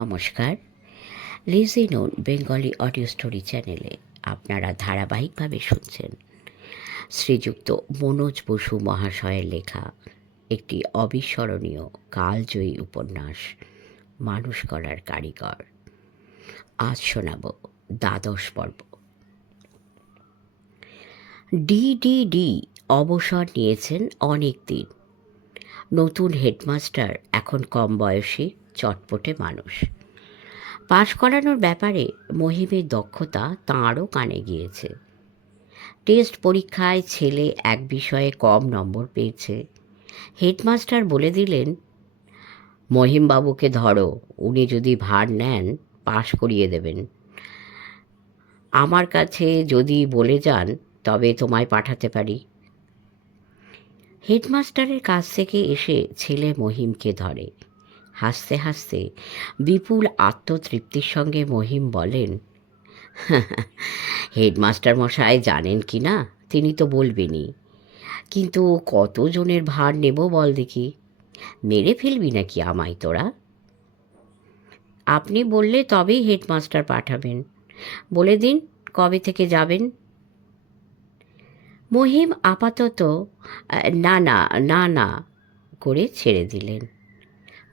নমস্কার। Lessee known Bengali audio story চ্যানেলে আপনারা ধারাবাহিকভাবে শুনছেন শ্রীযুক্ত মনোজ বসু মহাশয়ের লেখা একটি অবিস্মরণীয় কালজয়ী উপন্যাস মানুষ করার কারিগর। আজ শোনাব দ্বাদশ পর্ব। ডি অবসর নিয়েছেন অনেক দিন। নতুন হেডমাস্টার এখন কম বয়সী চটপটে মানুষ। পাশ করানোর ব্যাপারে মহিমের দক্ষতা তাঁরও কানে গিয়েছে। টেস্ট পরীক্ষায় ছেলে এক বিষয়ে কম নম্বর পেয়েছে। হেডমাস্টার বলে দিলেন, মহিমবাবুকে ধরো, উনি যদি ভার নেন পাশ করিয়ে দেবেন। আমার কাছে যদি বলে যান তবে তোমায় পাঠাতে পারি। হেডমাস্টারের কাছ থেকে এসে ছেলে মহিমকে ধরে। হাসতে হাসতে বিপুল আত্মতৃপ্তির সঙ্গে মহিম বলেন, হেডমাস্টার মশাই জানেন কি না তিনি তো বলবেনই, কিন্তু কতজনের ভার নেব বল দেখি, মেরে ফেলবি নাকি আমায় তোরা? আপনি বললে তবেই হেডমাস্টার পাঠাবেন। বলে দিন কবে থেকে যাবেন। মহিম আপাতত না না না না করে ছেড়ে দিলেন।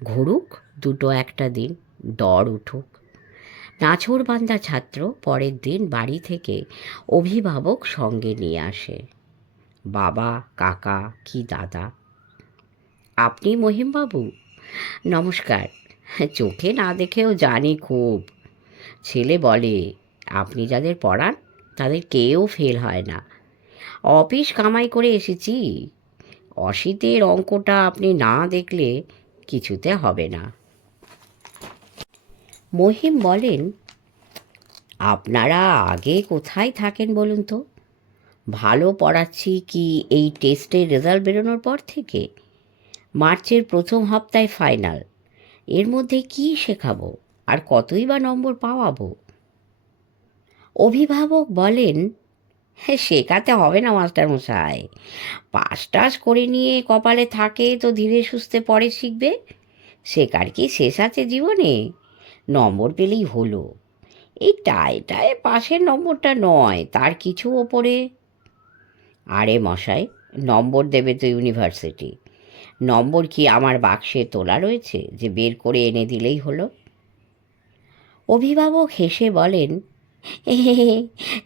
ঘুরুক দুটো একটা দিন, ডর উঠুক। নাছোড়বান্দা ছাত্র পরের দিন বাড়ি থেকে অভিভাবক সঙ্গে নিয়ে আসে, বাবা, কাকা কি দাদা। আপনি মহিমবাবু? নমস্কার। চোখে না দেখেও জানি খুব। ছেলে বলে আপনি যাদের পড়ান তাদের কেউ ফেল হয় না। অফিস কামাই করে এসেছি, অসিতের অঙ্কটা আপনি না দেখলে কিছুতে হবে না। মহিম বলেন, আপনারা আগে কোথায় থাকেন বলুন তো? ভালো পড়াচ্ছি কি এই টেস্টের রেজাল্ট বেরোনোর পর থেকে? মার্চের প্রথম হপ্তায় ফাইনাল, এর মধ্যে কি শেখাবো আর কতই বা নম্বর পাওয়াবো? অভিভাবক বলেন, হ্যাঁ, শেখাতে হবে না মাস্টারমশাই। পাস টাস করে নিয়ে কপালে থাকে তো ধীরে সুস্থে পরে শিখবে। শেখার কি শেষ আছে জীবনে? নম্বর পেলেই হলো। এই টায় পাশের নম্বরটা নয়, তার কিছু ওপরে। আরে মশাই, নম্বর দেবে তো ইউনিভার্সিটি। নম্বর কি আমার বাক্সে তোলা রয়েছে যে বের করে এনে দিলেই হলো? অভিভাবক হেসে বলেন,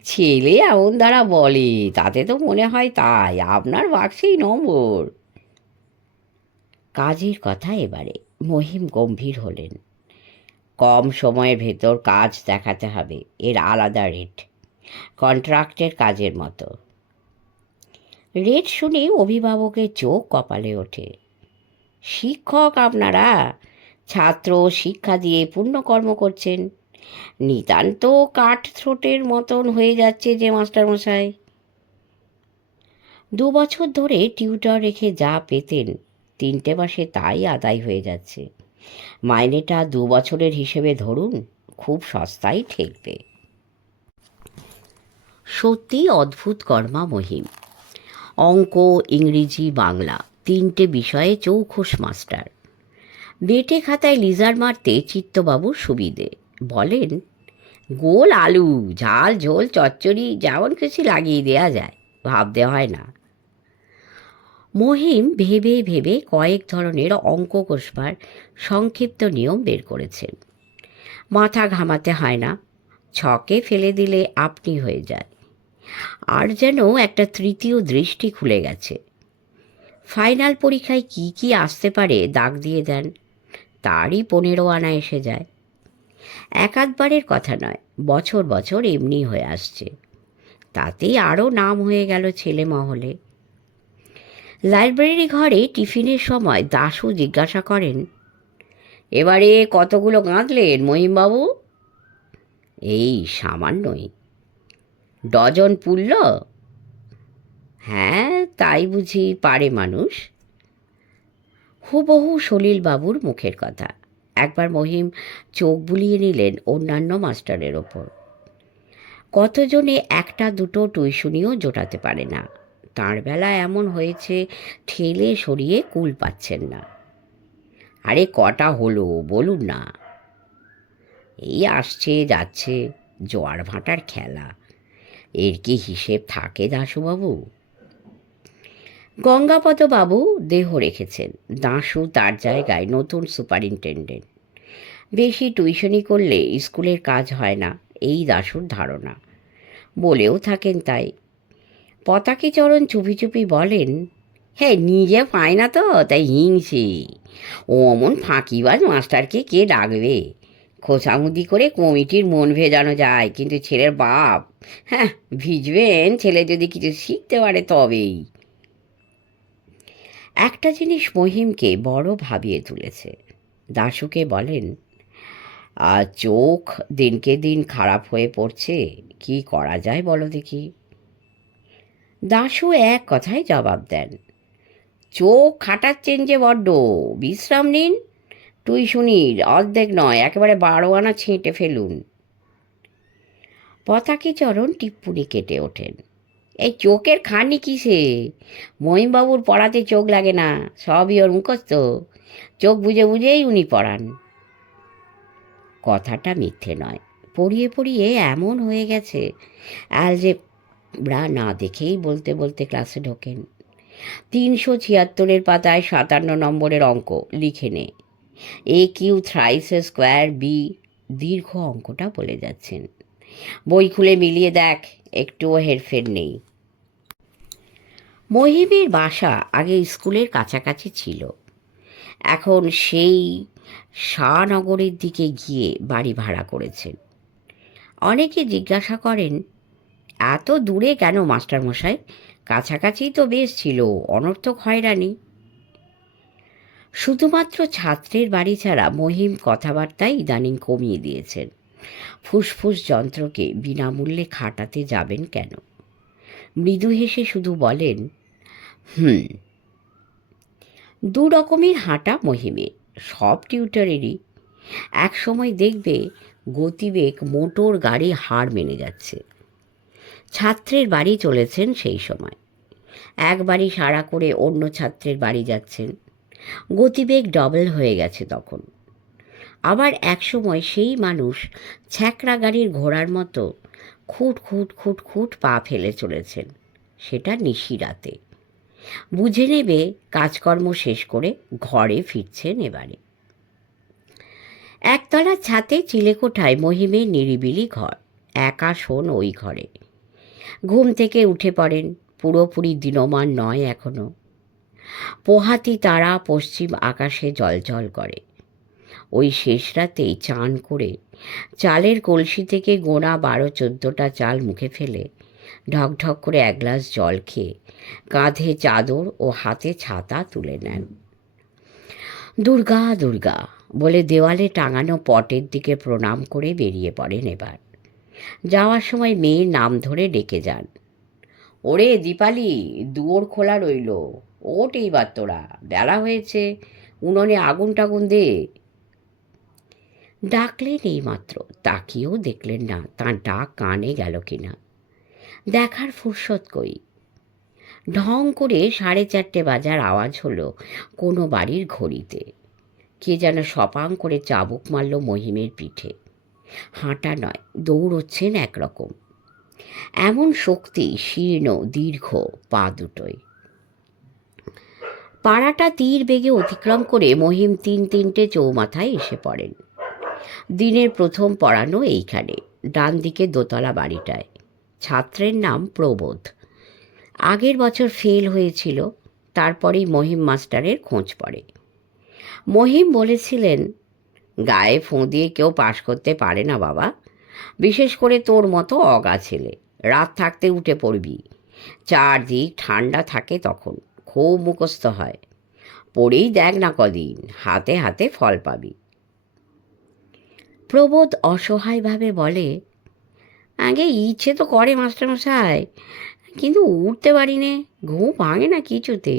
ছেলে এমন দ্বারা বলে তাতে তো মনে হয় তাই, আপনার বাক্সেই নম্বর। কাজের কথা এবারে। মহিম গম্ভীর হলেন। কম সময়ের ভেতর কাজ দেখাতে হবে, এর আলাদা রেট, কন্ট্রাক্টের কাজের মতো। রেট শুনে অভিভাবকের চোখ কপালে ওঠে। শিক্ষক আপনারা, ছাত্র শিক্ষা দিয়ে পুণ্যকর্ম করছেন, নিতান্ত কাঠ থ্রোটের মতন হয়ে যাচ্ছে যে মাস্টারমশাই। 2 বছর ধরে টিউটর রেখে যা পেতেন 3টে মাসে তাই আদায় হয়ে যাচ্ছে। মাইনেটা 2 বছরের হিসেবে ধরুন, খুব সস্তায় ঠেকবে। সত্যি অদ্ভুত কর্মা মহিম। অঙ্ক, ইংরেজি, বাংলা 3টে বিষয়ে চৌখোশ মাস্টার। বেটে খাতায় লিজার মারতে চিত্তবাবুর সুবিধে। বলেন, গোল আলু, ঝাল ঝোল চচ্চড়ি যেমন খুশি লাগিয়ে দেওয়া যায়, ভাবতে হয় না। মহিম ভেবে ভেবে কয়েক ধরনের অঙ্ক কষবার সংক্ষিপ্ত নিয়ম বের করেছেন। মাথা ঘামাতে হয় না, ছকে ফেলে দিলে আপনি হয়ে যায়। আর যেন একটা তৃতীয় দৃষ্টি খুলে গেছে। ফাইনাল পরীক্ষায় কি কি আসতে পারে দাগ দিয়ে দেন, তারই 15 আনা এসে যায়। এক আধবারের কথা নয়, বছর বছর এমনি হয়ে আসছে। তাতেই আরও নাম হয়ে গেল ছেলে মহলে। লাইব্রেরি ঘরে টিফিনের সময় দাশু জিজ্ঞাসা করেন, এবারে কতগুলো গাঁথলেন মহিমবাবু? এই সামান্যই। ডজন পুরল? হ্যাঁ, তাই বুঝি পারে মানুষ। হুবহু সলিলবাবুর মুখের কথা। একবার মহিম চোখ বুলিয়ে নিলেন অন্যান্য মাস্টারের ওপর। কতজনে একটা দুটো টিউশনিও জোটাতে পারে না, তাঁর বেলা এমন হয়েছে ঠেলে সরিয়ে কুল পাচ্ছেন না। আরে কটা হলো বলুন না। এই আসছে যাচ্ছে, জোয়ার ভাটার খেলা, এর কি হিসেব থাকে দাশুবাবু? গঙ্গাপদবাবু দেহ রেখেছেন, দাশু তার জায়গায় নতুন সুপারিনটেন্ডেন্ট। বেশি টিউশনি করলে স্কুলের কাজ হয় না, এই দাশুর ধারণা, বলেও থাকেন তাই। পতাকাচরণ চুপি চুপি বলেন, হ্যাঁ নিজে পায় না তো তাই হিংসে। ও অমন ফাঁকিবাজ মাস্টারকে কে ডাকবে? খোঁচামুদি করে কমিটির মন ভেজানো যায়, কিন্তু ছেলের বাপ, হ্যাঁ ভিজবেন ছেলে যদি কিছু শিখতে পারে তবেই। একটা জিনিস মহিমকে বড় ভাবিয়ে তুলেছে। দাশুকে বলেন, আর চোখ দিনকে দিন খারাপ হয়ে পড়ছে, কি করা যায় বলো দেখি? দাশু এক কথায় জবাব দেন, চোখ খাটাচ্ছেন যে বড্ড, বিশ্রাম নিন। টিউশনির অর্ধেক নয়, একেবারে 12 আনা ছেঁটে ফেলুন। পতাকাচরণ টিপ্পুনি কেটে ওঠেন, এই চোখের খানি কিসে? মহিমবাবুর পড়াতে চোখ লাগে না, সবই ওর মুখস্থ, চোখ বুঝে বুঝেই উনি পড়ান। কথাটা মিথ্যে নয়, পড়িয়ে পড়িয়ে এমন হয়ে গেছে অ্যালজেব্রা না দেখেই বলতে বলতে ক্লাসে ঢোকেন। 376 পাতায় 57 নম্বরের অঙ্ক লিখে নে, এ কিউ থ্রাইস স্কোয়ার বি, দীর্ঘ অঙ্কটা বলে যাচ্ছেন। বই খুলে মিলিয়ে দেখ, একটুও হেরফের নেই। মহিমের বাসা আগে স্কুলের কাছাকাছি ছিল, এখন সেই শাহনগরের দিকে গিয়ে বাড়ি ভাড়া করেছেন। অনেকে জিজ্ঞাসা করেন, এত দূরে কেন মাস্টারমশাই? কাছাকাছি তো বেশ ছিল, অনর্থক হয়রানি। শুধুমাত্র ছাত্রের বাড়ি ছাড়া মহিম কথাবার্তাই ইদানিং কমিয়ে দিয়েছেন। ফুসফুস যন্ত্রকে বিনামূল্যে খাটাতে যাবেন কেন? মৃদু হেসে শুধু বলেন, হুম। দু রকমের হাঁটা মহিমে, সব টিউটারেরই। এক সময় দেখবে গতিবেগ মোটর গাড়ি হার মেনে যাচ্ছে। ছাত্রের বাড়ি চলেছেন সেই সময়, এক বাড়ি সারা করে অন্য ছাত্রের বাড়ি যাচ্ছেন, গতিবেগ ডবল হয়ে গেছে তখন। আবার এক সময় সেই মানুষ ছ্যাঁকড়া গাড়ির ঘোড়ার মতো খুঁট খুঁট খুঁট খুঁট পা ফেলে চলেছেন, সেটা নিশিরাতে। বুঝে নেবে কাজকর্ম শেষ করে ঘরে ফিরছেন এবারে। একতলার ছাতে চিলেকোঠায় মহিমের নিরিবিলি ঘর, একা শোন ওই ঘরে। ঘুম থেকে উঠে পড়েন, পুরোপুরি দিনমান নয় এখনো। পোহাতি তারা পশ্চিম আকাশে জলজল করে। ওই শেষ রাতেই চান করে চালের কলসি থেকে গোনা 12-14টা চাল মুখে ফেলে ঢকঢক করে এক গ্লাস জল খেয়ে কাঁধে চাদর ও হাতে ছাতা তুলে নেন। দুর্গা দুর্গা বলে দেওয়ালে টাঙানো পটের দিকে প্রণাম করে বেরিয়ে পড়েন এবার। যাওয়ার সময় মেয়ের নাম ধরে ডেকে যান, ওরে দীপালি, দুয়োর খোলা রইল, ওঠ এইবার তোরা, বেলা হয়েছে, উনুনে আগুন টাগুন দে। ডাকলেন এইমাত্র, তাকিয়েও দেখলেন না তাঁর ডাক কানে গেল কিনা। দেখার ফুরসত কই। ঢং করে 4:30 বাজার আওয়াজ হলো কোনো বাড়ির ঘড়িতে। কে যেন সপাং করে চাবুক মারল মহিমের পিঠে। হাঁটা নয়, দৌড়চ্ছেন একরকম। এমন শক্তি শীর্ণ দীর্ঘ পা দুটোয়। পাড়াটা তীর বেগে অতিক্রম করে মহিম 3-3টে চৌমাথায় এসে পড়েন। দিনের প্রথম পড়ানো এইখানে, ডান দিকে দোতলা বাড়িটায়। ছাত্রের নাম প্রবোধ, আগের বছর ফেল হয়েছিল, তারপরেই মহিম মাস্টারের খোঁজ পড়ে। মহিম বলেছিলেন, গায়ে ফোঁ দিয়ে কেউ পাশ করতে পারে না বাবা, বিশেষ করে তোর মতো অগা ছেলে। রাত থাকতে উঠে পড়বি, চারদিক ঠান্ডা থাকে তখন, খুব মুখস্থ হয়। পড়েই দেখ না কদিন, হাতে হাতে ফল পাবি। প্রবোধ অসহায়ভাবে বলে, আগে ইচ্ছে তো করে মাস্টারমশাই, কিন্তু উঠতে পারি নে, ঘুম ভাঙে না কিছুতে।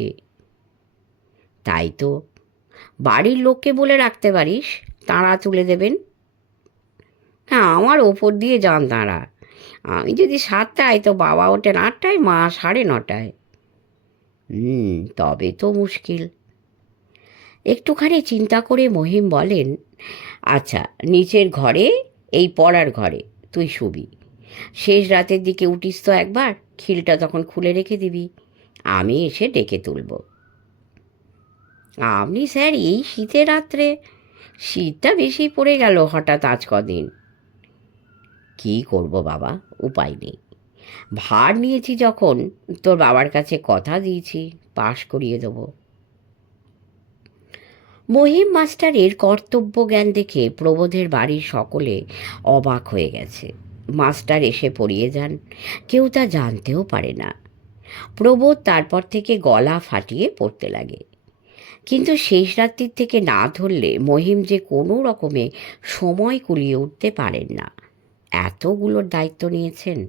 তাই তো, বাড়ির লোককে বলে রাখতে পারিস, তাঁরা তুলে দেবেন। হ্যাঁ, আমার ওপর দিয়ে যান তাঁরা। আমি যদি 7টায় তো বাবা ওঠেন 8টায়, মা 9:30টায়। তবে তো মুশকিল। একটুখানি চিন্তা করে মহিম বলেন, আচ্ছা নিচের ঘরে এই পড়ার ঘরে তুই শুবি। শেষ রাতের দিকে উঠিস তো একবার, খিলটা তখন খুলে রেখে দিবি, আমি এসে ডেকে তুলব। আপনি স্যার এই শীতের রাত্রে? শীতটা বেশি পড়ে গেল হঠাৎ আজ কদিন। কী করব বাবা, উপায় নেই। ভার নিয়েছি যখন, তোর বাবার কাছে কথা দিয়েছি পাশ করিয়ে দেব। মহিম মাস্টারের কর্তব্য জ্ঞান দেখে প্রবোধের বাড়ির সকলে অবাক হয়ে গেছে। মাস্টার এসে পড়িয়ে যান, কেউ তা জানতেও পারে না। প্রবোধ তারপর থেকে গলা ফাটিয়ে পড়তে লাগে। কিন্তু শেষ রাত্রির থেকে না ধরলে মহিম যে কোনো রকমে সময় কুলিয়ে উঠতে পারেন না। এতগুলোর দায়িত্ব নিয়েছেন,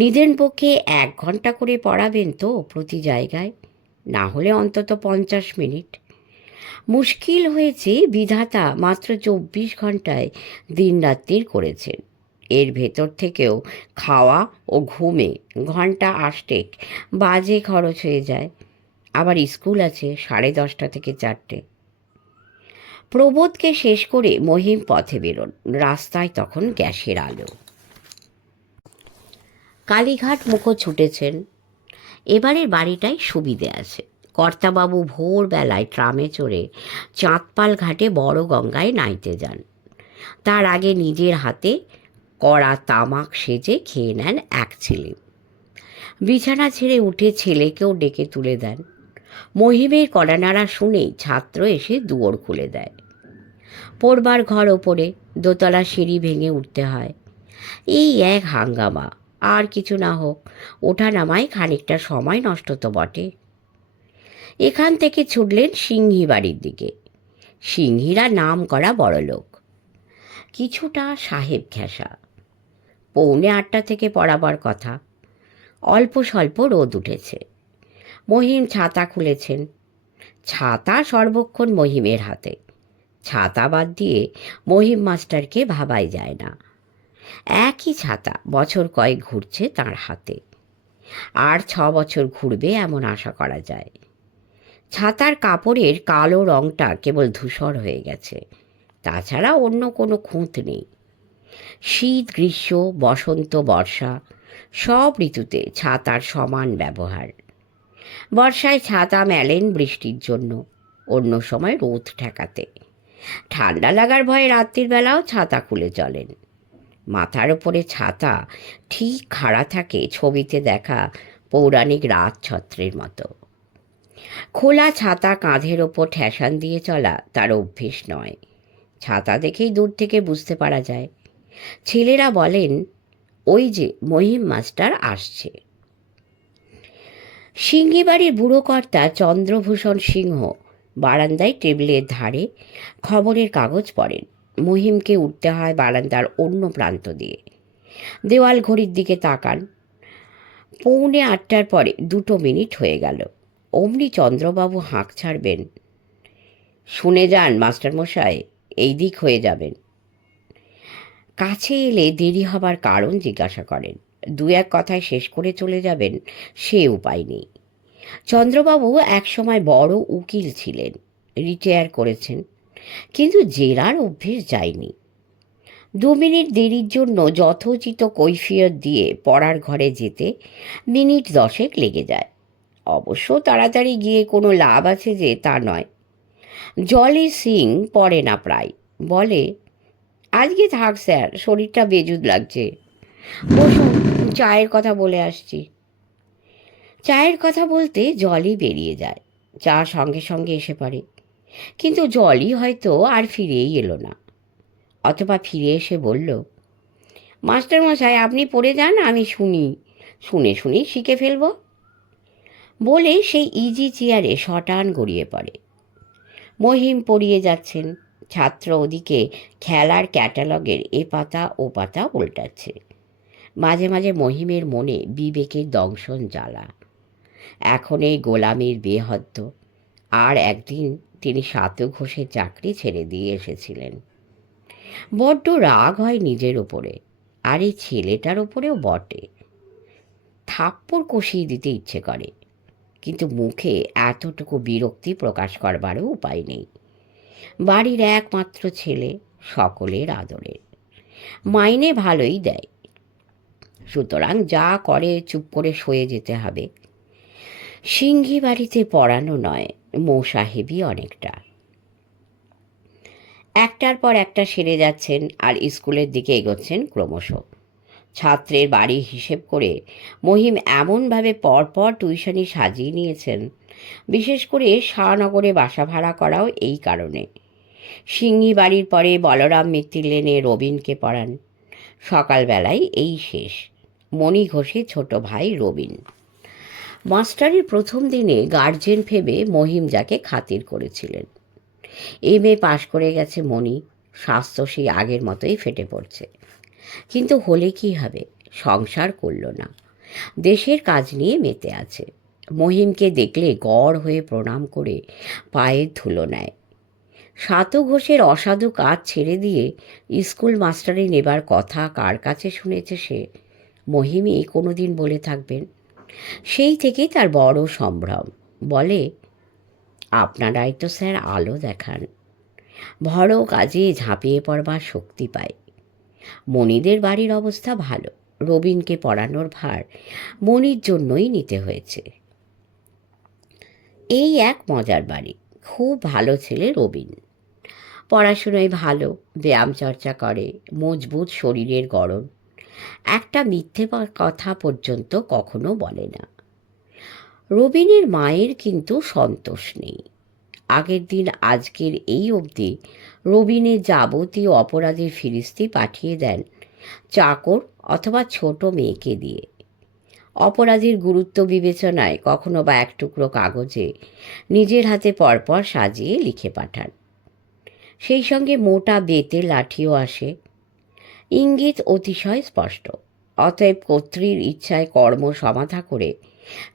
নিজের পক্ষে 1 ঘন্টা করে পড়াবেন তো প্রতি জায়গায়, না হলে অন্তত 50 মিনিট। মুশকিল হয়েছে বিধাতা মাত্র 24 ঘন্টায় দিনরাত্রির করেছেন। এর ভেতর থেকেও খাওয়া ও ঘুমে ঘন্টা 8 বাজে খরচ হয়ে যায়। আবার স্কুল আছে 10:30 থেকে 4টে। প্রবোধকে শেষ করে মহিম পথে বেরোন। রাস্তায় তখন গ্যাসের আলো। কালীঘাট মুখো ছুটেছেন। এবারের বাড়িটায় সুবিধে আছে। কর্তাবাবু ভোরবেলায় ট্রামে চড়ে চাঁদপাল ঘাটে বড় গঙ্গায় নাইতে যান। তার আগে নিজের হাতে কড়া তামাক সেজে খেয়ে নেন 1 ছিলিম। বিছানা ছেড়ে উঠে ছেলেকেও ডেকে তুলে দেন। মহিমের কড়ানাড়া শুনেই ছাত্র এসে দুয়ার খুলে দেয়। পড়বার ঘর ওপরে, দোতলা সিঁড়ি ভেঙে উঠতে হয়। এই এক হাঙ্গামা, আর কিছু না হোক ওঠা নামায় খানিকটা সময় নষ্ট তো বটে। এখান থেকে ছুটলেন সিংহী বাড়ির দিকে। সিংহীরা নাম করা বড়লোক, কিছুটা সাহেব ঘেঁষা। 7:45 থেকে পড়াবার কথা। অল্প স্বল্প রোদ উঠেছে। মহিম ছাতা খুলেছেন। ছাতা সর্বক্ষণ মহিমের হাতে। ছাতা বাদ দিয়ে মহিম মাস্টারকে ভাবাই যায় না। একই ছাতা বছর কয়েক ঘুরছে তার হাতে, আর 6 বছর ঘুরবে এমন আশা করা যায়। ছাতার কাপড়ের কালো রঙটা কেবল ধূসর হয়ে গেছে, তাছাড়া অন্য কোনো খুঁত নেই। শীত, গ্রীষ্ম, বসন্ত, বর্ষা সব ঋতুতে ছাতার সমান ব্যবহার। বর্ষায় ছাতা মেলেন বৃষ্টির জন্য, অন্য সময় রোদ ঠেকাতে। ঠান্ডা লাগার ভয়ে রাত্রির বেলাও ছাতা খুলে চলেন। মাথার ওপরে ছাতা ঠিক খাড়া থাকে ছবিতে দেখা পৌরাণিক রাজছত্রের মতো। খোলা ছাতা কাঁধের ওপর ঠেসান দিয়ে চলা তার অভ্যেস নয়। ছাতা দেখেই দূর থেকে বুঝতে পারা যায়। ছেলেরা বলেন, ওই যে মহিম মাস্টার আসছে। সিংহী বাড়ির বুড়ো কর্তা চন্দ্রভূষণ সিংহ বারান্দায় টেবিলের ধারে খবরের কাগজ পড়েন। মহিমকে উঠতে হয় বারান্দার অন্য প্রান্ত দিয়ে। দেওয়াল ঘড়ির দিকে তাকান। 7:45 পরে 2 মিনিট হয়ে গেল। অমনি চন্দ্রবাবু হাঁক ছাড়বেন, শুনে যান মাস্টারমশাই, এই দিক হয়ে যাবেন। কাছে এলে দেরি হবার কারণ জিজ্ঞাসা করেন। 2-1 কথায় শেষ করে চলে যাবেন সে উপায় নেই। চন্দ্রবাবু একসময় বড় উকিল ছিলেন, রিটায়ার করেছেন, কিন্তু জেরার অভ্যেস যায়নি। 2 মিনিট দেরির জন্য যথোচিত কৈফিয়ত দিয়ে পড়ার ঘরে যেতে মিনিট 10 লেগে যায়। অবশ্য তাড়াতাড়ি গিয়ে কোনো লাভ আছে যে তা নয়। জলি সিং পড়ে না প্রায়, বলে, আজকে থাক স্যার, শরীরটা বেজুদ লাগছে, বসুন, চায়ের কথা বলে আসছি। চায়ের কথা বলতে জলি বেরিয়ে যায়। চা সঙ্গে সঙ্গে এসে পড়ে, কিন্তু জলি হয়তো আর ফিরেই এলো না। অথবা ফিরে এসে বলল, মাস্টারমশাই আপনি পড়ে যান, আমি শুনি, শুনে শুনেই শিখে ফেলব। বলে সেই ইজি চেয়ারে শটান গড়িয়ে পড়ে। মহিম পড়িয়ে যাচ্ছেন, ছাত্র ওদিকে খেলার ক্যাটালগের এ পাতা ও পাতা উল্টাচ্ছে। মাঝে মাঝে মহিমের মনে বিবেকের দংশন জ্বালা। এখন এই গোলামির বেহদ্দ। আর একদিন তিনি সাতু ঘোষের চাকরি ছেড়ে দিয়ে এসেছিলেন। বড্ড রাগ হয় নিজের ওপরে, আর এই ছেলেটার ওপরেও বটে। থাপ্পড় কষিয়ে দিতে ইচ্ছে করে, কিন্তু মুখে এতটুকু বিরক্তি প্রকাশ করবারও উপায় নেই। বাড়ির একমাত্র ছেলে, সকলের আদরের। মাইনে ভালোই দেয়, সুতরাং যা করে চুপ করে সয়ে যেতে হবে। সিংহি বাড়িতে পড়ানো নয়, মৌসাহেবই অনেকটা। একটার পর একটা সেরে যাচ্ছেন আর স্কুলের দিকে এগোচ্ছেন ক্রমশ। ছাত্রের বাড়ি হিসেব করে মহিম এমনভাবে পরপর টিউশনি সাজিয়ে নিয়েছেন, বিশেষ করে শাহনগরে বাসা ভাড়া করাও এই কারণে। সিংহি বাড়ির পরে বলরাম মিত্তির লেনে রবিনকে পড়ান। সকালবেলায় এই শেষ। মণি ঘোষের ছোট ভাই রবিন। মাস্টারের প্রথম দিনে গার্জেন ভেবে মহিম যাকে খাতির করেছিলেন। এমএ পাশ করে গেছে মণি, স্বাস্থ্য সেই আগের মতোই ফেটে পড়ছে। কিন্তু হলে কি হবে, সংসার করল না, দেশের কাজ নিয়ে মেতে আছে। মহিমকে দেখলে গড় হয়ে প্রণাম করে পায়ের ধুলো নেয়। সাতু ঘোষের অসাধু কাজ ছেড়ে দিয়ে স্কুল মাস্টারি নেবার কথা কার কাছে শুনেছে সে? মহিমই কোনোদিন বলে থাকবেন। সেই থেকেই তার বড় সম্ভ্রম। বলে, আপনারাই তো স্যার আলো দেখান। বড় কাজে ঝাঁপিয়ে পড়বার শক্তি পায়। মণিদের বাড়ির অবস্থা ভালো, রবিনকে পড়ানোর ভার মণির জন্যই নিতে হয়েছে। এই এক মজার বাড়ি। খুব ভালো ছেলে রবিন, পড়াশুনোয় ভালো, ব্যায়াম চর্চা করে, মজবুত শরীরের গড়ন, একটা মিথ্যে কথা পর্যন্ত কখনো বলে না। রবিনের মায়ের কিন্তু সন্তোষ নেই। আগের দিন আজকের এই অবধি রবিনের যাবতীয় অপরাধের ফিরিস্তি পাঠিয়ে দেন চাকর অথবা ছোট মেয়েকে দিয়ে। অপরাধের গুরুত্ব বিবেচনায় কখনো বা এক টুকরো কাগজে নিজের হাতে পরপর সাজিয়ে লিখে পাঠান। সেই সঙ্গে মোটা বেতের লাঠিও আসে। ইঙ্গিত অতিশয় স্পষ্ট। অতএব কর্ত্রীর ইচ্ছায় কর্ম সমাধা করে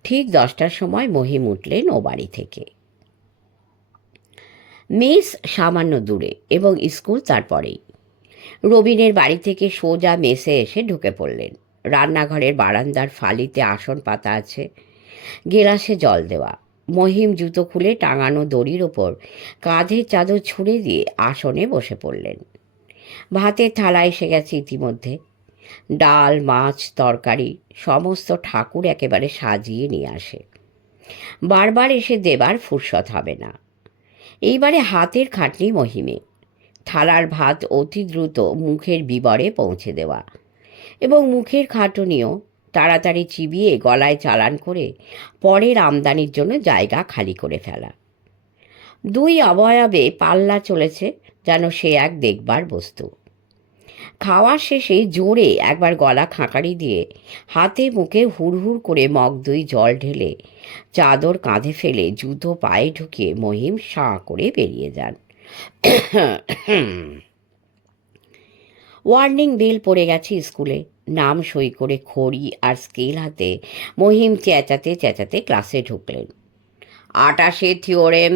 ঠিক 10টার সময় মহিম উঠলেন ও বাড়ি থেকে। মেস সামান্য দূরে এবং স্কুল তারপরেই। রবিনের বাড়ি থেকে সোজা মেসে এসে ঢুকে পড়লেন। রান্নাঘরের বারান্দার ফালিতে আসন পাতা আছে, গেলাসে জল দেওয়া। মহিম জুতো খুলে টাঙানো দড়ির ওপর কাঁধের চাদর ছুঁড়ে দিয়ে আসনে বসে পড়লেন। ভাতের থালা এসে গেছে ইতিমধ্যে। ডাল, মাছ, তরকারি সমস্ত ঠাকুর একেবারে সাজিয়ে নিয়ে আসে। বারবার এসে দেবার ফুরসত হবে না। এইবারে হাতের খাটনি মহিমে। থালার ভাত অতি দ্রুত মুখের বিবরে পৌঁছে দেওয়া এবং মুখের খাটুনিও তাড়াতাড়ি চিবিয়ে গলায় চালান করে পরের আমদানির জন্য জায়গা খালি করে ফেলা। দুই অবয়বে পাল্লা চলেছে, যেন সে এক দেখবার বস্তু। খাওয়ার শেষে জোরে একবার গলা খাঁকারি দিয়ে হাতে মুখে হুড়হুড় করে মগ দুই জল ঢেলে চাদর কাঁধে ফেলে জুতো পায়ে ঢুকিয়ে মহিম সাঁ করে বেরিয়ে যান। ওয়ার্নিং বেল পড়ে গেছে স্কুলে। নাম সই করে খড়ি আর স্কেল হাতে মহিম চেঁচাতে চেঁচাতে ক্লাসে ঢুকলেন। 28 থিওরেম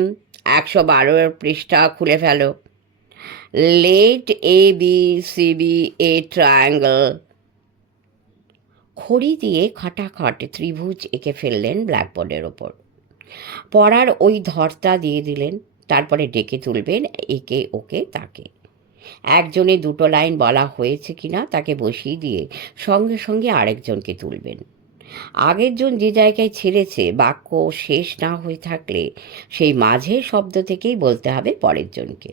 112 পৃষ্ঠা খুলে ফেলো। Let A B C B A triangle. খড়ি দিয়ে খটাখট ত্রিভুজ এঁকে ফেললেন ব্ল্যাকবোর্ডের ওপর। পড়ার ওই ধরতা দিয়ে দিলেন। তারপরে ডেকে তুলবেন একে ওকে তাকে। একজনে দুটো লাইন বলা হয়েছে কিনা তাকে বসিয়ে দিয়ে সঙ্গে সঙ্গে আরেকজনকে তুলবেন। আগের জন যে জায়গায় ছেড়েছে বাক্য শেষ না হয়ে থাকলে সেই মাঝের শব্দ থেকেই বলতে হবে পরের জনকে।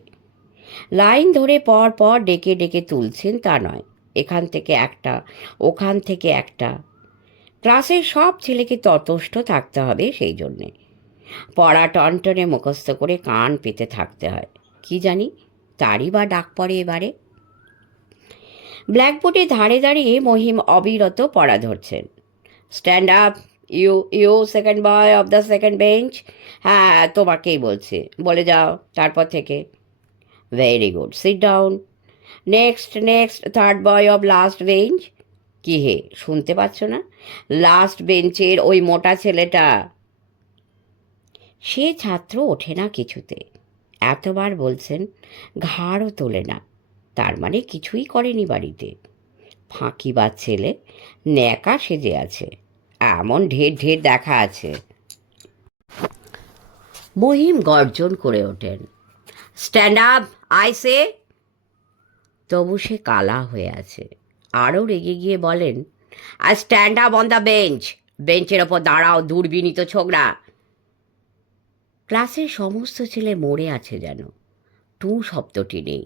লাইন ধরে পর পর ডেকে ডেকে তুলছেন তা নয়, এখান থেকে একটা, ওখান থেকে একটা। ক্লাসের সব ছেলেকে ততস্থ থাকতে হবে সেই জন্যে। পড়া টনটনে মুখস্থ করে কান পেতে থাকতে হয়। কি জানি তারই বা ডাক পড়ে এবারে। ব্ল্যাকবোর্ডে ধারে দাঁড়িয়ে মহিম অবিরত পড়া ধরছেন। Stand up, you you second boy of the second bench. হ্যাঁ, তোমাকেই বলছে, বলে যাও তারপর থেকে। Very good, sit down. Next next, third boy of last bench. কি হে, শুনতে পাচ্ছ না? লাস্ট বেঞ্চের ওই মোটা ছেলেটা। সে ছাত্র ওঠে না কিছুতে। এতবার বলছেন, ঘাড়ও তোলে না। তার মানে কিছুই করেনি বাড়িতে। ফাঁকিবাজ ছেলে, ন্যাকা সেজে আছে, এমন ঢের ঢের দেখা আছে। মহিম গর্জন করে ওঠেন, স্ট্যান্ড আপ আই সে। তবু সে কালা হয়ে আছে। আরও রেগে গিয়ে বলেন, আর stand up on the bench, বেঞ্চের ওপর দাঁড়াও দূরবীনিত ছোকরা। ক্লাসের সমস্ত ছেলে মরে আছে যেন, টু শব্দটি নেই।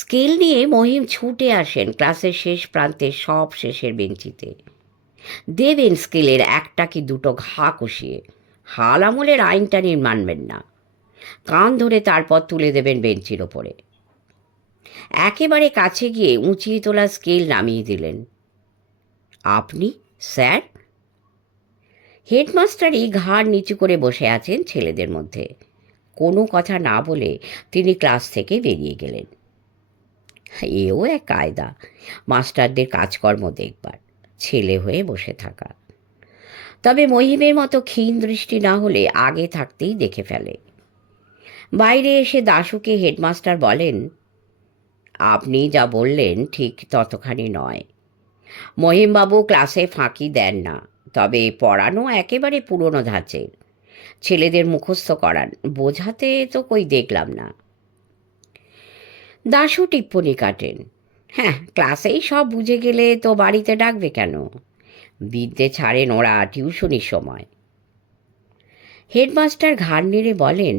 স্কেল নিয়ে মহিম ছুটে আসেন ক্লাসের শেষ প্রান্তে, সব শেষের বেঞ্চিতে। দেবেন স্কেলের একটা কি দুটো ঘা কষিয়ে। হাল আমলের আইনটা মানবেন না, কান ধরে তারপর তুলে দেবেন বেঞ্চির ওপরে। একেবারে কাছে গিয়ে উঁচিয়ে তোলা স্কেল নামিয়ে দিলেন। আপনি স্যার? হেডমাস্টারই ঘাড় নিচু করে বসে আছেন ছেলেদের মধ্যে। কোনো কথা না বলে তিনি ক্লাস থেকে বেরিয়ে গেলেন। এও এক কায়দা, মাস্টারদের কাজকর্ম দেখবার, ছেলে হয়ে বসে থাকা। তবে মহিমের মতো ক্ষীণ দৃষ্টি না হলে আগে থাকতেই দেখে ফেলে। বাইরে এসে দাশুকে হেডমাস্টার বলেন, আপনি যা বললেন ঠিক ততখানি নয়। মহিমবাবু ক্লাসে ফাঁকি দেন না, তবে পড়ানো একেবারে পুরনো ধাঁচের। ছেলেদের মুখস্থ করান, বোঝাতে তো কই দেখলাম না। দাশু টিপ্পনি কাটেন, হ্যাঁ, ক্লাসেই সব বুঝে গেলে তো বাড়িতে ডাকবে কেন? বিদ্যে ছাড়েন ওরা টিউশনির সময়। হেডমাস্টার ঘাড় নেড়ে বলেন,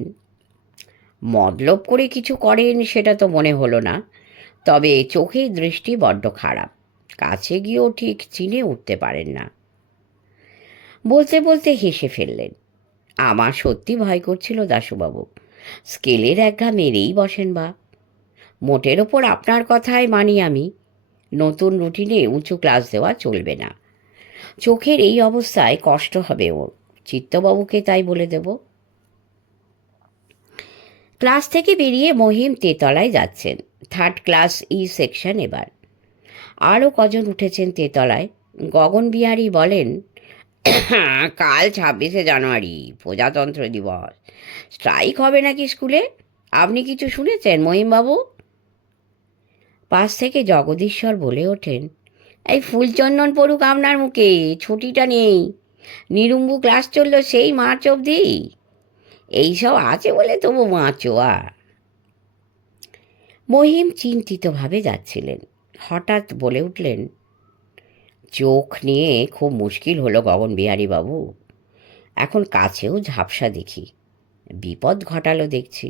মতলব করে কিছু করেন সেটা তো মনে হলো না, তবে চোখের দৃষ্টি বড্ড খারাপ, কাছে গিয়েও ঠিক চিনে উঠতে পারেন না। বলতে বলতে হেসে ফেললেন। আমার সত্যি ভয় করছিল দাশুবাবু, স্কেলের একঘা মেরেই বসেন বা। মোটের ওপর আপনার কথায় মানি আমি, নতুন রুটিনে উঁচু ক্লাস দেওয়া চলবে না। চোখের এই অবস্থায় কষ্ট হবে ওর, চিত্তবাবুকে তাই বলে দেব। ক্লাস থেকে বেরিয়ে মহিম তেতলায় যাচ্ছেন, থার্ড ক্লাস ই সেকশন এবার। আরও কজন উঠেছেন তেতলায়। গগনবিহারী বলেন, কাল 26শে জানুয়ারি, প্রজাতন্ত্র দিবস, স্ট্রাইক হবে নাকি স্কুলে? আপনি কিছু শুনেছেন মহিমবাবু? পাশ থেকে জগদীশ্বর বলে ওঠেন, এই ফুলচন্দন পড়ুক আপনার মুখে, ছুটিটা নেই। নিরুম্বু ক্লাস চলল সেই মার্চ অবধি, এইসব আছে বলে তবু মাচোয়া। মহিম চিন্তিতভাবে যাচ্ছিলেন, হঠাৎ বলে উঠলেন, চোখ নিয়ে খুব মুশকিল হলো গগনবিহারী বাবু, এখন কাছেও ঝাপসা দেখি, বিপদ ঘটালো দেখছি।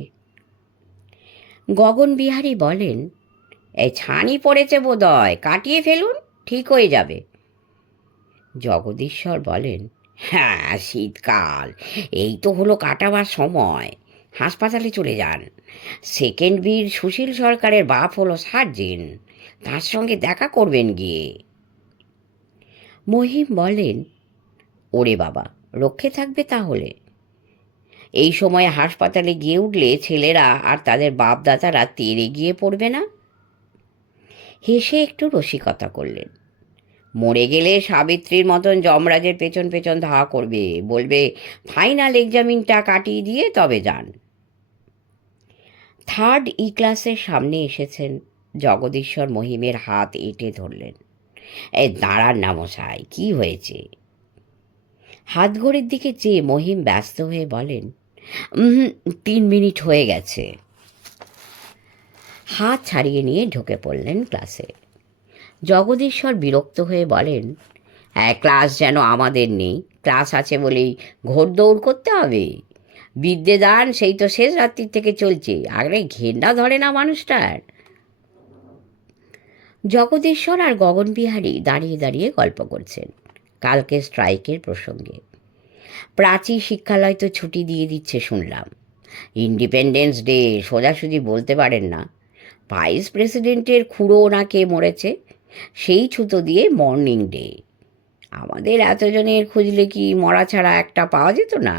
গগনবিহারী বলেন, এই ছানি পড়েছে বোধহয়, কাটিয়ে ফেলুন, ঠিক হয়ে যাবে। জগদীশ্বর বলেন, হ্যাঁ শীতকাল, এই তো হলো কাটাবার সময়, হাসপাতালে চলে যান। সেকেন্ড বীর সুশীল সরকারের বাপ হলো সার্জেন, তার সঙ্গে দেখা করবেন গিয়ে। মহিম বলেন, ওরে বাবা, রক্ষে থাকবে তাহলে? এই সময় হাসপাতালে গিয়ে উঠলে ছেলেরা আর তাদের বাপদাদারা তেড়ে গিয়ে পড়বে না? হেসে একটু রসিকতা করলেন, মরে গেলে সাবিত্রীর মতন যমরাজের পেছন পেছন ধাওয়া করবে, বলবে ফাইনাল এক্সামিনটা কাটিয়ে দিয়ে তবে যান। থার্ড ই ক্লাসের সামনে এসেছেন। জগদীশ্বর মহিমের হাত এঁটে ধরলেন, এই দাঁড়ান না মশাই, কি হয়েছে? হাতঘড়ির দিকে চেয়ে মহিম ব্যস্ত হয়ে বলেন, 3 মিনিট হয়ে গেছে। হাত ছাড়িয়ে নিয়ে ঢুকে পড়লেন ক্লাসে। জগদীশ্বর বিরক্ত হয়ে বলেন, ক্লাস যেন আমাদের নেই, ক্লাস আছে বলেই ঘোড়দৌড় করতে হবে? বিদ্যেদান সেই তো শেষ রাত্রির থেকে চলছে, আগে ঘেন্না ধরে না মানুষটার। জগদীশ্বর আর গগনবিহারী দাঁড়িয়ে দাঁড়িয়ে গল্প করছেন কালকে স্ট্রাইকের প্রসঙ্গে। প্রাচী শিক্ষালয় তো ছুটি দিয়ে দিচ্ছে শুনলাম। ইন্ডিপেন্ডেন্স ডে সোজাসুজি বলতে পারেন না, ভাইস প্রেসিডেন্টের খুঁড়ো না কে মরেছে, সেই ছুতো দিয়ে মর্নিং ডে। আমাদের এতজনের খুঁজলে কি মরা ছাড়া একটা পাওয়া যেত না?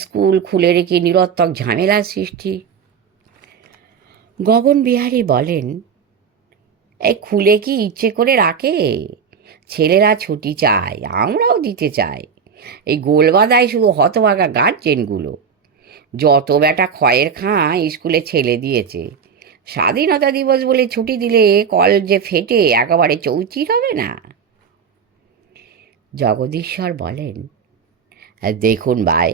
স্কুল খুলে রেখে নিরর্থক ঝামেলার সৃষ্টি। গগনবিহারী বলেন, এই খুলে কি ইচ্ছে করে রাখে? ছেলেরা ছুটি চায়, আমরাও দিতে চাই। এই গোলবাদায় শুধু হতভাগা গার্জেনগুলো। যত বেটা খয়ের খাঁ স্কুলে ছেলে দিয়েছে, স্বাধীনতা দিবস বলে ছুটি দিলে কল যে ফেটে একেবারে চৌচির হবে না। জগদীশ্বর বলেন, দেখুন ভাই,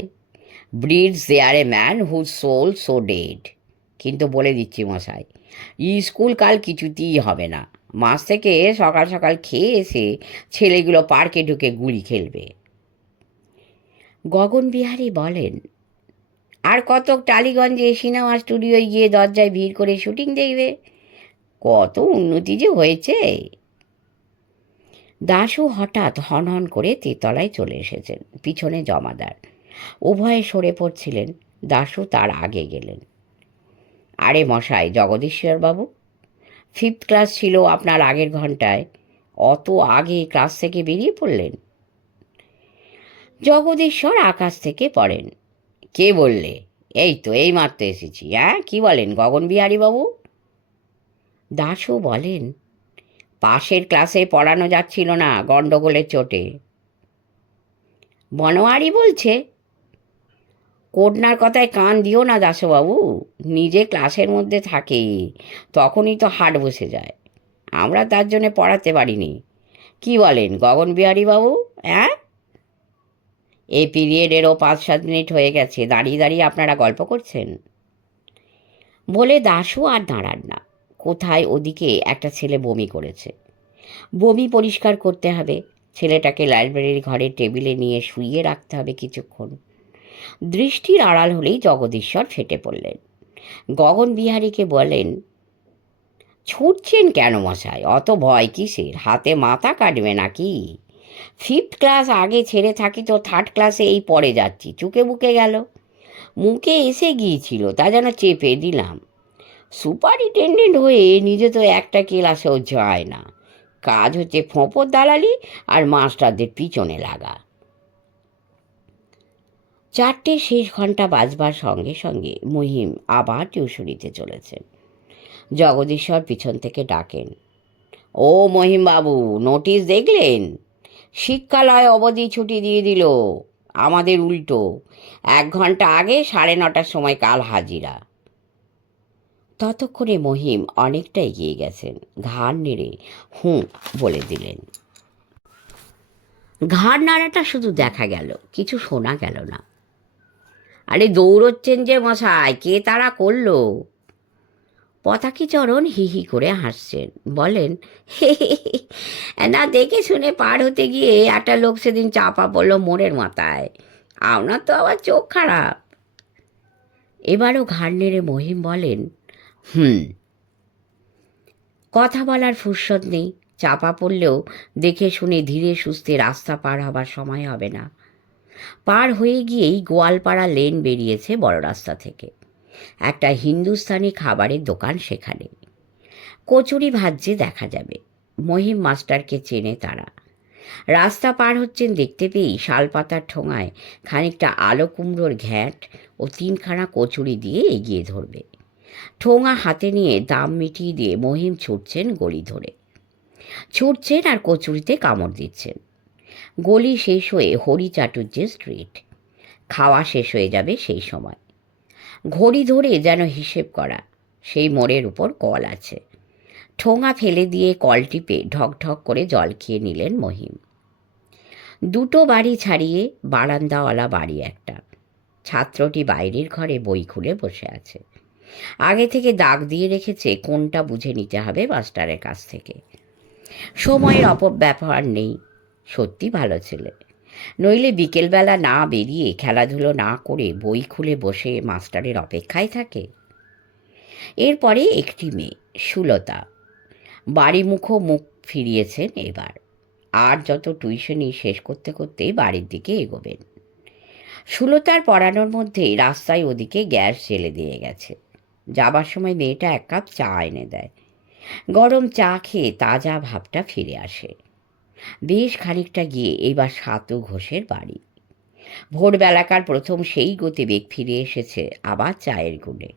breathes there a man whose soul so dead. কিন্তু বলে দিচ্ছি মশাই, স্কুল কাল কিছুতেই হবে না। মাস থেকে সকাল সকাল খেয়ে এসে ছেলেগুলো পার্কে ঢুকে গুলি খেলবে। গগনবিহারী বলেন, আর কত টালিগঞ্জে সিনেমা স্টুডিওয় গিয়ে দরজায় ভিড় করে শুটিং দেখবে। কত উন্নতি যে হয়েছে। দাশু হঠাৎ হনহন করে তেতলায় চলে এসেছেন, পিছনে জমাদার। উভয়ে সরে পড়ছিলেন, দাশু তার আগে গেলেন। আরে মশাই, জগদীশ্বর বাবু, 5th ক্লাস ছিল আপনার আগের ঘন্টায়, অত আগে ক্লাস থেকে বেরিয়ে পড়লেন। জগদীশ্বর আকাশ থেকে পড়েন। কে বললে? এই তো এইমাত্র এসেছি। হ্যাঁ, কি বলেন গগনবিহারী বাবু? দাশু বলেন, পাশের ক্লাসে পড়ানো যাচ্ছিল না গণ্ডগোলের চোটে। বনোয়ারি বলছে? কোটনার কথায় কান দিও না দাসবাবু, নিজে ক্লাসের মধ্যে থাকে, তখনই তো হাট বসে যায়। আমরা তার জন্যে পড়াতে পারিনি। কি বলেন গগনবিহারী বাবু? হ্যাঁ, এই পিরিয়ডেরও 5-7 মিনিট হয়ে গেছে, দাঁড়িয়ে দাঁড়িয়ে আপনারা গল্প করছেন। বলে দাশু আর দাঁড়ান না। কোথায় ওদিকে একটা ছেলে বমি করেছে, বমি পরিষ্কার করতে হবে। ছেলেটাকে লাইব্রেরির ঘরের টেবিলে নিয়ে শুইয়ে রাখতে হবে কিছুক্ষণ। দৃষ্টির আড়াল হলেই জগদীশ্বর ফেটে পড়লেন। গগনবিহারীকে বলেন, ছুটছেন কেন মশাই? অত ভয় কিসের? হাতে মাথা কাটবে নাকি? 5th ক্লাস আগে ছেড়ে থাকি তো 3rd ক্লাসে এই পড়ে যাচ্ছি, চুকে বুকে গেল। মুখে এসে গিয়েছিল, তা যেন চেপে দিলাম। সুপারিনটেন্ডেন্ট হয়ে নিজে তো একটা ক্লাসেও যায় না। কাজ হচ্ছে ফোঁপর দালালি আর মাস্টারদের পিছনে লাগা। 4টে শেষ ঘন্টা বাজবার সঙ্গে সঙ্গে মহিম আবার টিউশনিতে চলেছেন। জগদীশ্বর পিছন থেকে ডাকেন, ও মহিম বাবু, নোটিশ দেখলেন? শিক্ষালয় অবধি ছুটি দিয়ে দিল। আমাদের উল্টো, 1 ঘন্টা আগে 9:30টার সময় কাল হাজিরা। ততক্ষণে মহিম অনেকটা এগিয়ে গেছেন। ঘাড় নেড়ে হুঁ বলে দিলেন। ঘাড় নাড়াটা শুধু দেখা গেল, কিছু শোনা গেল না। আরে দৌড়চ্ছেন যে মশাই, কে তারা করলো? পতাকিচরণ হি হি করে হাসছেন, বলেন, হে হে হে, না দেখে শুনে পার হতে গিয়ে একটা লোক সেদিন চাপা পড়লো মোড়ের মাথায়। আপনার তো আবার চোখ খারাপ। এবারও ঘাড় নেড়ে মহিম বলেন, হুম। কথা বলার ফুরসত নেই। চাপা পড়লেও দেখে শুনে ধীরে সুস্থে রাস্তা পার হবার সময় হবে না। পার হয়ে গিয়েই গোয়ালপাড়া লেন বেরিয়েছে বড় রাস্তা থেকে। একটা হিন্দুস্তানি খাবারের দোকান সেখানে। কচুরি ভাজছে দেখা যাবে। মহিম মাস্টারকে চেনে তারা। রাস্তা পার হচ্ছেন দেখতে পেয়েই শালপাতার ঠোঙায় খানিকটা আলো কুমড়োর ঘ্যাঁট ও 3খানা কচুরি দিয়ে এগিয়ে ধরবে। ঠোঙা হাতে নিয়ে দাম মিটিয়ে দিয়ে মহিম ছুটছেন গলি ধরে। ছুটছেন আর কচুরিতে কামড় দিচ্ছেন। গলি শেষ হয়ে হরি চাটুর্যের স্ট্রিট। খাওয়া শেষ হয়ে যাবে সেই সময়। ঘড়ি ধরে যেন হিসেব করা, সেই মোড়ের উপর কল আছে। ঠোঙা ফেলে দিয়ে কল টিপে ঢক ঢক করে জল খেয়ে নিলেন মহিম। 2টো বাড়ি ছাড়িয়ে বারান্দাওয়ালা বাড়ি একটা। ছাত্রটি বাইরের ঘরে বই খুলে বসে আছে। আগে থেকে দাগ দিয়ে রেখেছে কোনটা বুঝে নিতে হবে মাস্টারের কাছ থেকে। সময়ের অপব্যবহার নেই। সত্যি ভালো ছেলে। নইলে বিকেলবেলা না বেরিয়ে খেলাধুলো না করে বই খুলে বসে মাস্টারের অপেক্ষায় থাকে। এরপরে একটি মেয়ে, সুলতা, বাড়িমুখো মুখ ফিরিয়েছেন এবার। আর যত টিউশনি শেষ করতে করতেই বাড়ির দিকে এগোবেন। সুলতার পড়ানোর মধ্যেই রাস্তায় ওদিকে গ্যাস জেলে দিয়ে গেছে। যাবার সময় মেয়েটা 1 কাপ চা এনে দেয়। গরম চা খেয়ে তাজা ভাবটা ফিরে আসে। বেশ খানিকটা গিয়ে এবার সাতু ঘোষের বাড়ি। ভোরবেলাকার প্রথম সেই গতিবেগ ফিরে এসেছে আবার চায়ের গুণে।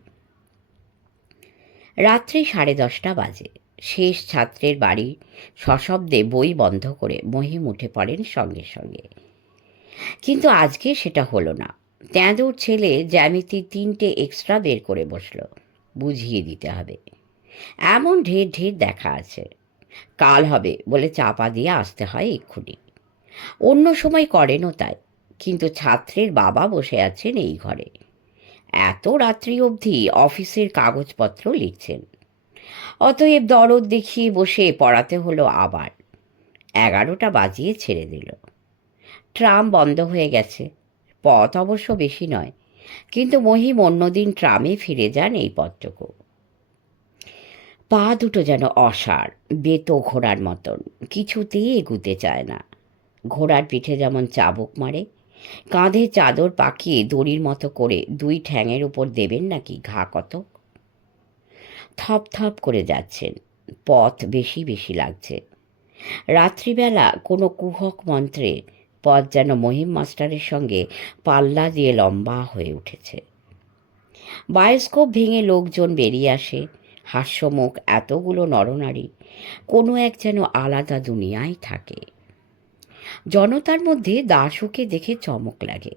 রাত্রি 10:30 বাজে। শেষ ছাত্রের বাড়ি। সশব্দে বই বন্ধ করে মহিম উঠে পড়েন সঙ্গে সঙ্গে। কিন্তু আজকে সেটা হলো না। তেঁদোর ছেলে জ্যামিতি 3টে এক্সট্রা বের করে বসল। বুঝিয়ে দিতে হবে। এমন ঢের ঢের দেখা আছে। কাল হবে বলে চাপা দিয়ে আসতে হয় এক্ষুনি। অন্য সময় করেনও তাই। কিন্তু ছাত্রের বাবা বসে আছেন এই ঘরে। এত রাত্রি অবধি অফিসের কাগজপত্র লিখছেন। অতএব দরদ দেখিয়ে বসে পড়াতে হলো আবার। 11টা বাজিয়ে ছেড়ে দিল। ট্রাম বন্ধ হয়ে গেছে। পথ অবশ্য বেশি নয়, কিন্তু মহিম অন্যদিন ট্রামে ফিরে যান এই পথটুকু। পা দুটো যেন অসাড়, বেতো ঘোড়ার মতন, কিছুতেই এগুতে চায় না। ঘোড়ার পিঠে যেমন চাবুক মারে, কাঁধে চাদর পাকিয়ে দড়ির মতো করে 2 ঠ্যাঙের উপর দেবেন নাকি ঘা কতক। থপ থপ করে যাচ্ছেন, পথ বেশি বেশি লাগছে। রাত্রিবেলা কোনো কুহক মন্ত্রে পথ যেন মহিম মাস্টারের সঙ্গে পাল্লা দিয়ে লম্বা হয়ে উঠেছে। বায়োস্কোপ ভেঙে লোকজন বেরিয়ে আসে, হাস্যমুখ এতগুলো নরনারী, কোনো এক যেন আলাদা দুনিয়ায় থাকে। জনতার মধ্যে দাশুকে দেখে চমক লাগে।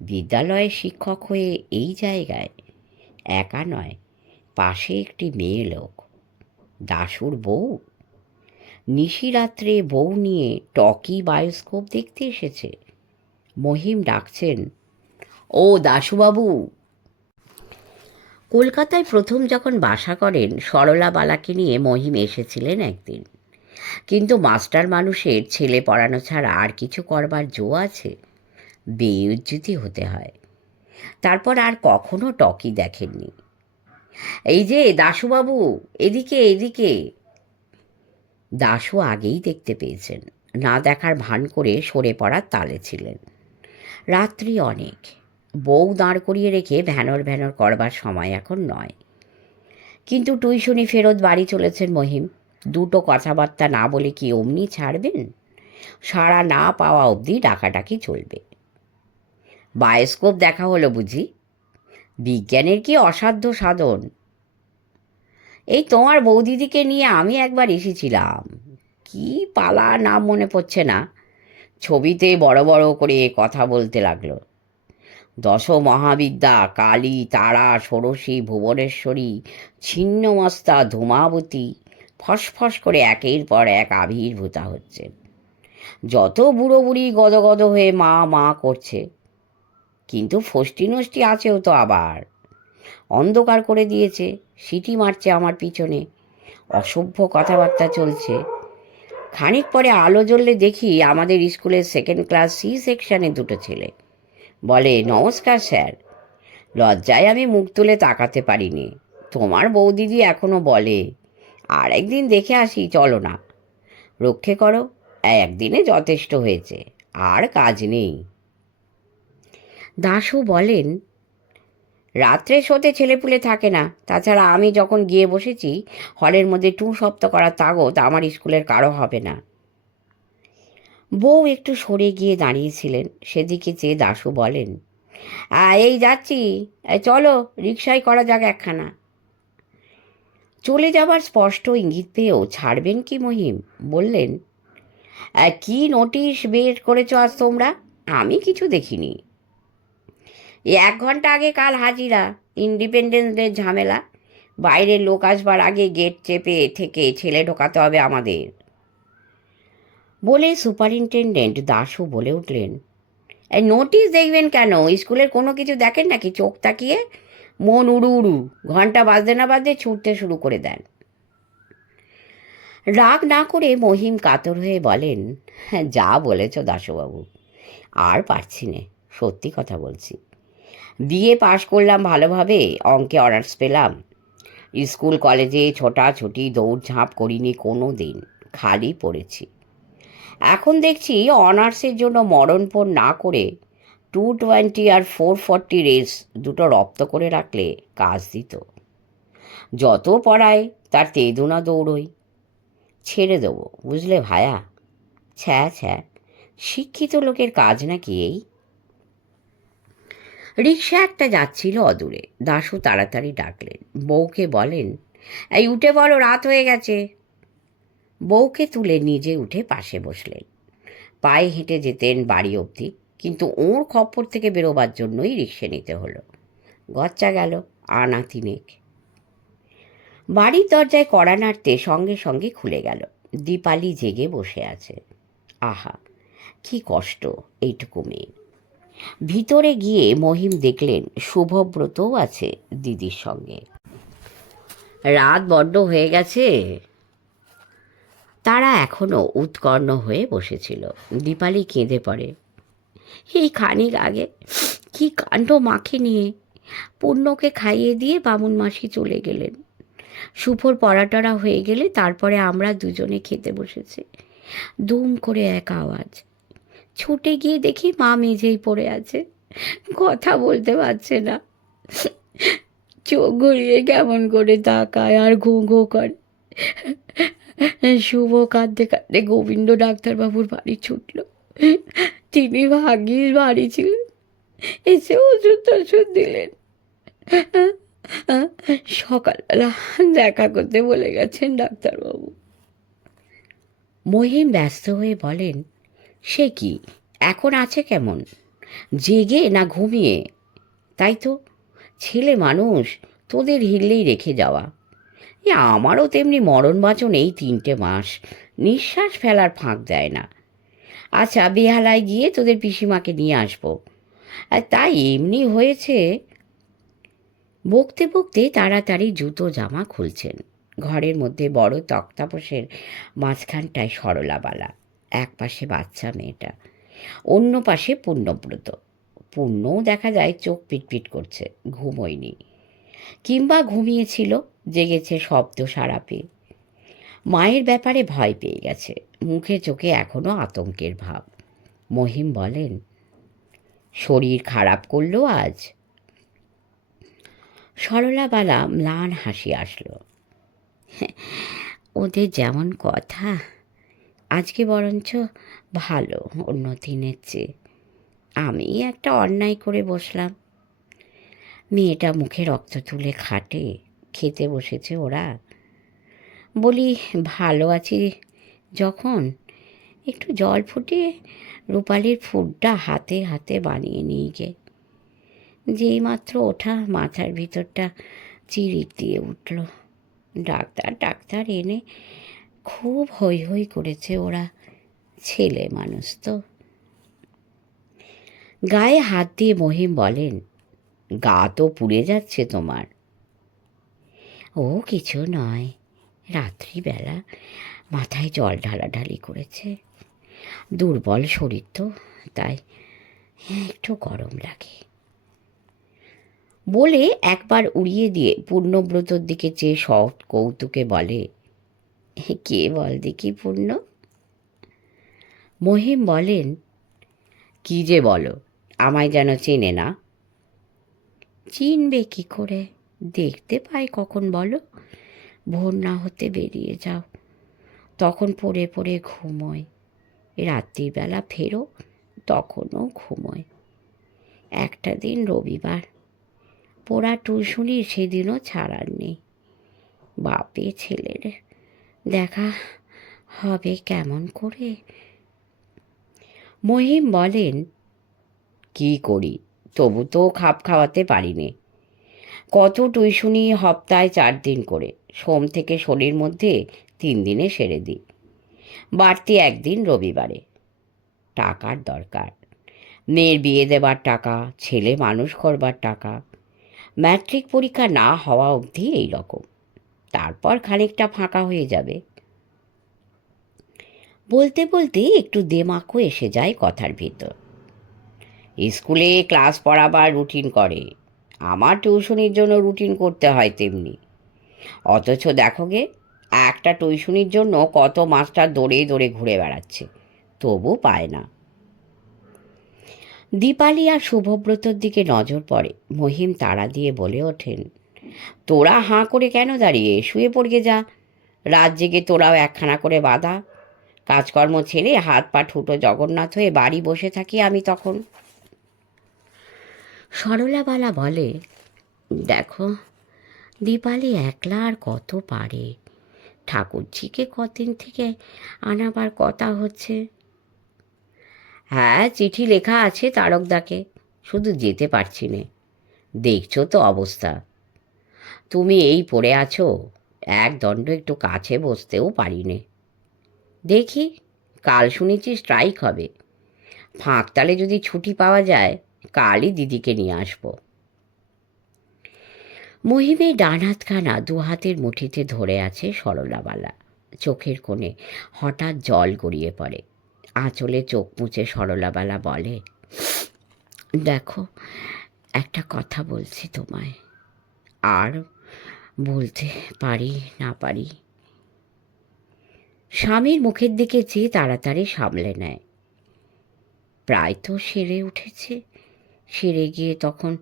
বিদ্যালয়ে শিক্ষক হয়ে এই জায়গায় একা নয়, পাশে একটি মেয়ে লোক, দাশুর বউ। নিশিরাত্রে বউ নিয়ে টকি বায়োস্কোপ দেখতে এসেছে। মহিম ডাকছেন, ও দাশুবাবু। কলকাতায় প্রথম যখন বাসা করেন সরলা বালাকে নিয়ে মহিম এসেছিলেন একদিন। কিন্তু মাস্টার মানুষের ছেলে পড়ানো ছাড়া আর কিছু করবার জো আছে? বেউজ্জুতি হতে হয়। তারপর আর কখনো টকি দেখেননি। এই যে দাশুবাবু, এদিকে এদিকে। দাশু আগেই দেখতে পেয়েছেন, না দেখার ভান করে সরে পড়ার তালে ছিলেন। রাত্রি অনেক, বউ দাঁড় করিয়ে রেখে ভ্যানর ভ্যানর করবার সময় এখন নয়। কিন্তু টিউশনি ফেরত বাড়ি চলেছেন মহিম। দুটো কথাবার্তা না বলে কি অমনি ছাড়বেন? সাড়া না পাওয়া অবধি ডাকাডাকি চলবে। বায়োস্কোপ দেখা হলো বুঝি? বিজ্ঞানের কি অসাধ্য সাধন! এই তোমার বৌদিদিকে নিয়ে আমি একবার এসেছিলাম, কি পালা নাম মনে পড়ছে না। ছবিতে বড় বড় করে কথা বলতে লাগলো। দশ মহাবিদ্যা, কালী, তারা, ষোড়শী, ভুবনেশ্বরী, ছিন্নমস্তা, ধূমাবতী ফসফস করে একের পর এক আবির্ভূতা হচ্ছে। যত বুড়ো বুড়ি গদগদ হয়ে মা মা করছে। কিন্তু ফষ্টি নষ্টি আছেও তো আবার। অন্ধকার করে দিয়েছে, সিটি মারছে আমার পিছনে, অসভ্য কথাবার্তা চলছে। খানিক পরে আলো জ্বললে দেখি আমাদের স্কুলের 2nd ক্লাস সি সেকশনে 2 ছেলে। বলে, নমস্কার স্যার। লজ্জায় আমি মুখ তুলে তাকাতে পারিনি। তোমার বৌদিদি এখনো বলে, আর একদিন দেখে আসি চলো না। রক্ষে করো, একদিনে যথেষ্ট হয়েছে, আর কাজ নেই। দাশু বলেন, রাত্রে শোতে ছেলেপুলে থাকে না, তাছাড়া আমি যখন গিয়ে বসেছি হলের মধ্যে টু শব্দ করার তাগত আমার স্কুলের কারো হবে না। বউ একটু সরে গিয়ে দাঁড়িয়েছিলেন, সেদিকে চেয়ে দাশু বলেন, এই যাচ্ছি, চলো রিকশায় করা যাক একখানা। চলে যাবার স্পষ্ট ইঙ্গিত পেয়েও ছাড়বেন কি মহিম? বললেন, কি নোটিশ বের করেছ আজ তোমরা? আমি কিছু দেখিনি। 1 ঘন্টা আগে কাল হাজিরা, ইন্ডিপেন্ডেন্স ডে ঝামেলা। বাইরের লোক আসবার আগে গেট চেপে থেকে ছেলে ঢোকাতে হবে আমাদের। বলে সুপারিনটেন্ডেন্ট দাশু বলে উঠলেন, নোটিশ দেখবেন কেন? স্কুলের কোনো কিছু দেখেন নাকি চোখ তাকিয়ে? মন উড়ু উড়ু, ঘন্টা বাজতে না বাজতে ছুটতে শুরু করে দেন। রাগ না করে মহিম কাতর হয়ে বলেন, যা বলেছ দাশুবাবু, আর পারছি নে, সত্যি কথা বলছি। বিএ পাশ করলাম ভালোভাবে, অঙ্কে অনার্স পেলাম। স্কুল কলেজে ছোটাছুটি দৌড়ঝাঁপ করিনি কোনো দিন, খালি পড়েছি। এখন দেখছি অনার্সের জন্য মরণপণ না করে 220 আর 440 রেস দুটো রপ্ত করে রাখলে কাজ দিত। যত পড়ায় তার তেদুনা দৌড়ই। ছেড়ে দেবো বুঝলে ভায়া। ছ্যা ছ্যা, শিক্ষিত লোকের কাজ নাকি এই? রিক্সা একটা যাচ্ছিল অদূরে। দাশু তাড়াতাড়ি ডাকলেন। বউকে বলেন, এই উঠে পড়ো, রাত হয়ে গেছে। বউকে তুলে নিজে উঠে পাশে বসলেন। পায়ে হেঁটে যেতেন বাড়ি অবধি, কিন্তু ওর খপ্পর থেকে বেরোবার জন্যই রিক্সা নিতে হলো। গচ্চা গেল আনা 3 বাড়ির দরজায় কড়া নাড়তে সঙ্গে সঙ্গে খুলে গেল। দীপালি জেগে বসে আছে। আহা, কি কষ্ট এইটুকু মেয়ে। ভিতরে গিয়ে মহিম দেখলেন শুভব্রতও আছে দিদির সঙ্গে। রাত বড্ড হয়ে গেছে। তারা এখনো উৎকণ্ঠ হয়ে বসেছিল। দীপালি কেঁদে পড়ে। এই খানিক আগে কি কাণ্ড মাকে নিয়ে! পূর্ণকে খাইয়ে দিয়ে বামুন মাসি চলে গেলেন। শুভর পড়াটরা হয়ে গেলে তারপরে আমরা দুজনে খেতে বসেছি। দুম করে এক আওয়াজ। ছুটে গিয়ে দেখি মা মেঝেই পড়ে আছে, কথা বলতে পারছে না। চোখ ঘুরিয়ে কেমন করে তাকায় আর ঘুঁ ঘুঁ করে। শুভ কাঁদতে কাঁদতে গোবিন্দ ডাক্তারবাবুর বাড়ি ছুটল। তিনি ভাগ্যিস বাড়ি ছিলেন, এসে ওষুধ টষুধ দিলেন। সকালবেলা দেখা করতে বলে গেছেন ডাক্তারবাবু। মহিম ব্যস্ত হয়ে বলেন, সে কি, এখন আছে কেমন, জেগে না ঘুমিয়ে? তাই তো, ছেলে মানুষ, তোদের হিললেই রেখে যাওয়া। আমারও তেমনি মরণ বাঁচন এই 3টে মাস, নিঃশ্বাস ফেলার ফাঁক দেয় না। আচ্ছা, বেহালায় গিয়ে তোদের পিসিমাকে নিয়ে আসবো। তাই এমনি হয়েছে। বকতে বকতে তাড়াতাড়ি জুতো জামা খুলছেন। ঘরের মধ্যে বড় তক্তাপোষের মাঝখানটায় সরলাবালা, এক পাশে বাচ্চা মেয়েটা, অন্য পাশে পূর্ণব্রত। পূর্ণও দেখা যায় চোখ পিটপিট করছে, ঘুমোয়নি, কিংবা ঘুমিয়েছিল, জেগেছে শব্দ সারা পেয়ে। মায়ের ব্যাপারে ভয় পেয়ে গেছে, মুখে চোখে এখনো আতঙ্কের ভাব। মহিম বলেন, শরীর খারাপ করলো আজ? সরলাবালা ম্লান হাসি আসলো। ওদের যেমন কথা, আজকে বরঞ্চ ভালো অন্য দিনের চেয়ে। আমি একটা অন্যায় করে বসলাম। মেয়েটা মুখে রক্ত তুলে খাটে, খেতে বসেছে ওরা। বলি, ভালো আছি যখন একটু জল ফুটিয়ে রূপালির ফুডটা হাতে হাতে বানিয়ে নিয়ে গে। যেই মাত্র ওঠা মাথার ভিতরটা চিরিপ দিয়ে উঠল। ডাক্তার ডাক্তার এনে খুব হৈ হৈ করেছে ওরা, ছেলে মানুষ তো। গায়ে হাত দিয়ে মহিম বলেন, গা তো পুড়ে যাচ্ছে তোমার। ও কিছু নয়, রাত্রিবেলা মাথায় জল ঢালাঢালি করেছে, দুর্বল শরীর তো, তাই একটু গরম লাগে। বলে একবার উড়িয়ে দিয়ে পূর্ণব্রতর দিকে চেয়ে সৎ কৌতুকে বলে, কে বল দেখি পূর্ণ? মহিম বলেন, কি যে বলো, আমায় যেন চেনে না। চিনবে কি করে, দেখতে পাই কখন বলো? ভোর না হতে বেরিয়ে যাও, তখন পড়ে পড়ে ঘুমোয়। রাত্রিবেলা ফেরো, তখনও ঘুমোয়। একটা দিন রবিবার, পোড়া টিউশনির সেদিনও ছাড়ার নেই। বাপে ছেলের দেখা হবে কেমন করে? মহিম বলেন, কি করি, তবু তো খাপ খাওয়াতে পারিনি। কত টিউশনি সপ্তাহে 4 দিন করে, সোম থেকে শনির মধ্যে 3 দিনে সেরে দিই, বাড়তি 1 দিন রবিবারে। টাকার দরকার, মেয়ের বিয়ে দেবার টাকা, ছেলে মানুষ করবার টাকা, ম্যাট্রিক পরীক্ষা না হওয়া অবধি এই রকম, তারপর খানিকটা ফাঁকা হয়ে যাবে। বলতে বলতে একটু দেমাকও এসে যায় কথার ভিতর। স্কুলে ক্লাস পড়াবার রুটিন করে, আমার টিউশনির জন্য রুটিন করতে হয় তেমনি। অথচ দেখো গে, একটা টিউশনির জন্য কত মাস্টার দৌড়ে দৌড়ে ঘুরে বেড়াচ্ছে, তবু পায় না। দীপালি আর শুভব্রতর দিকে নজর পড়ে। মহিম তাড়া দিয়ে বলে ওঠেন, তোরা হাঁ করে কেন দাঁড়িয়ে, শুয়ে পড়ে যা। রাত জেগে তোরাও একখানা করে বাঁধা। কাজকর্ম ছেড়ে হাত পা ঠুটো জগন্নাথ হয়ে বাড়ি বসে থাকি আমি তখন। সরলাবালা বলে, দেখো দীপালি একলা আর কত পারে, ঠাকুরজিকে কদিন থেকে আনাবার কথা হচ্ছে। হ্যাঁ, চিঠি লেখা আছে তারকদাকে, শুধু যেতে পারছি নে। দেখছো তো অবস্থা, তুমি এই পড়ে আছো, এক দণ্ড একটু কাছে বসতেও পারি নে। দেখি, কাল শুনেছি স্ট্রাইক হবে, ফাঁকতালে যদি ছুটি পাওয়া যায় কালই দিদিকে নিয়ে আসবো। মহিমের ডান হাতখানা দু হাতের মুঠিতে ধরে আছে সরলাবালা। চোখের কোণে হঠাৎ জল গড়িয়ে পড়ে। আঁচলে চোখ মুছে সরলাবালা বলে, দেখো, একটা কথা বলছি তোমায়, আর বলতে পারি না পারি। স্বামীর মুখের দিকে চেয়ে তাড়াতাড়ি সামলে নেয়। প্রায় তো সেরে উঠেছে, সেরে গিয়ে তখন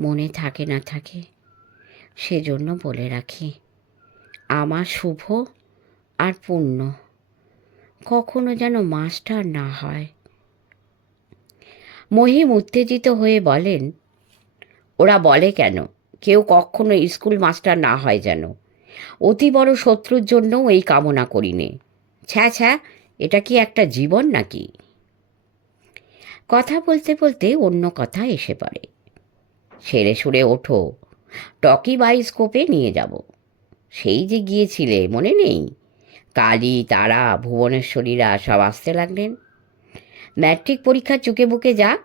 মনে থাকে না থাকে, সেজন্য বলে রাখি, আমার শুভ আর পুণ্য কখনো যেন মাস্টার না হয়। মহিম উত্তেজিত হয়ে বলেন, ওরা বলে কেন কেউ কখনো স্কুল মাস্টার না হয় যেন? অতি বড় শত্রুর জন্যও এই কামনা করিনে। ছ্যা ছ্যা, এটা কি একটা জীবন নাকি? কথা বলতে বলতে অন্য কথা এসে পড়ে। সেরে সুরে ওঠো, টকি বায়োস্কোপে নিয়ে যাব। সেই যে গিয়েছিলে মনে নেই? কালী, তারা, ভুবনেশ্বরীরা সব আসতে লাগলেন। ম্যাট্রিক পরীক্ষা চুকে বুকে যাক,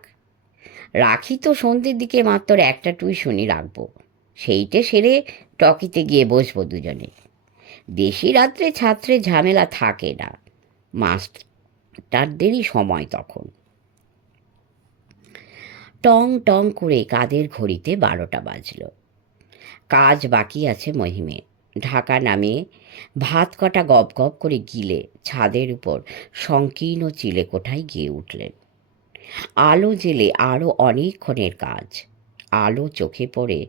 রাখি তো সন্ধ্যের দিকে মাত্র একটা টিউশনি রাখবো, সেইটে সেরে টকিতে গিয়ে বসবো দুজনে। বেশি রাত্রে ছাত্রের ঝামেলা থাকে না, মাস্টারদেরই সময় তখন। টং টং করে কাদের ঘড়িতে 12টা বাজল। কাজ বাকি আছে মহিমের। ঢাকা নামিয়ে ভাত কটা গপ গপ করে গিলে ছাদের উপর সংকীর্ণ চিলেকোঠায় গিয়ে উঠলেন। আলো জেলে আরও অনেকক্ষণের কাজ। আলো চোখে পড়ে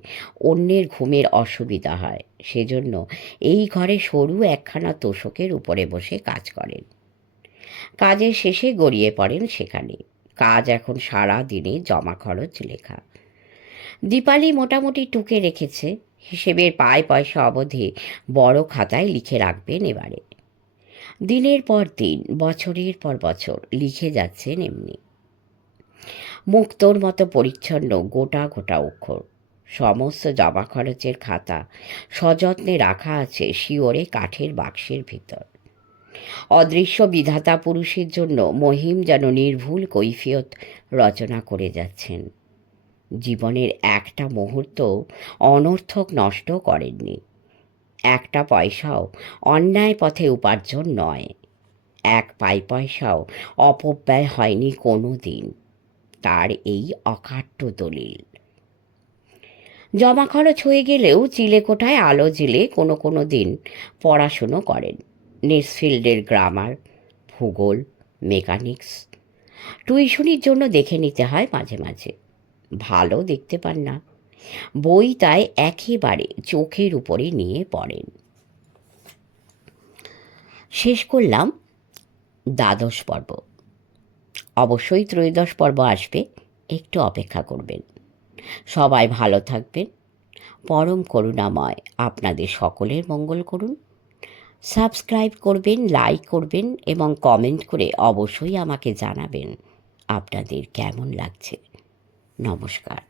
অন্যের ঘুমের অসুবিধা হয়, সেজন্য এই ঘরে সরু একখানা তোষকের উপরে বসে কাজ করেন। কাজের শেষে গড়িয়ে পড়েন সেখানে। কাজ এখন সারা দিনে জমা খরচ লেখা। দীপালি মোটামুটি টুকে রেখেছে, হিসেবের পায় পয়সা অবধি বড় খাতায় লিখে রাখবেন এবারে। দিনের পর দিন, বছরের পর বছর লিখে যাচ্ছেন এমনি। মুক্তোর মতো পরিচ্ছন্ন গোটা গোটা অক্ষর। সমস্ত জমা খরচের খাতা সযত্নে রাখা আছে শিওরে কাঠের বাক্সের ভিতর। অদৃশ্য বিধাতা পুরুষের জন্য মহিম যেন নির্ভুল কৈফিয়ত রচনা করে যাচ্ছেন। জীবনের একটা মুহূর্ত অনর্থক নষ্ট করেননি। একটা পয়সাও অন্যায় পথে উপার্জন নয়। এক পয়সাও অপব্যয় হয়নি কোনো দিন। তার এই অকাট্য দলিল। জমা খরচ হয়ে গেলেও চিলেকোঠায় আলো জেলে কোনো কোনো দিন পড়াশুনো করেন। নিউফিল্ডের গ্রামার, ভূগোল, মেকানিক্স। টিউশনির জন্য দেখে নিতে হয় মাঝে মাঝে। ভালো দেখতে পান না, বই তাই একেবারে চোখের উপরে নিয়ে পড়েন। শেষ করলাম 12 পর্ব। অবশ্যই 13 পর্ব আসবে, একটু অপেক্ষা করবেন। সবাই ভালো থাকবেন। পরম করুণাময় আপনাদের সকলের মঙ্গল করুন। সাবস্ক্রাইব করবেন, লাইক করবেন এবং কমেন্ট করে অবশ্যই আমাকে জানাবেন আপনাদের কেমন লাগছে। নমস্কার।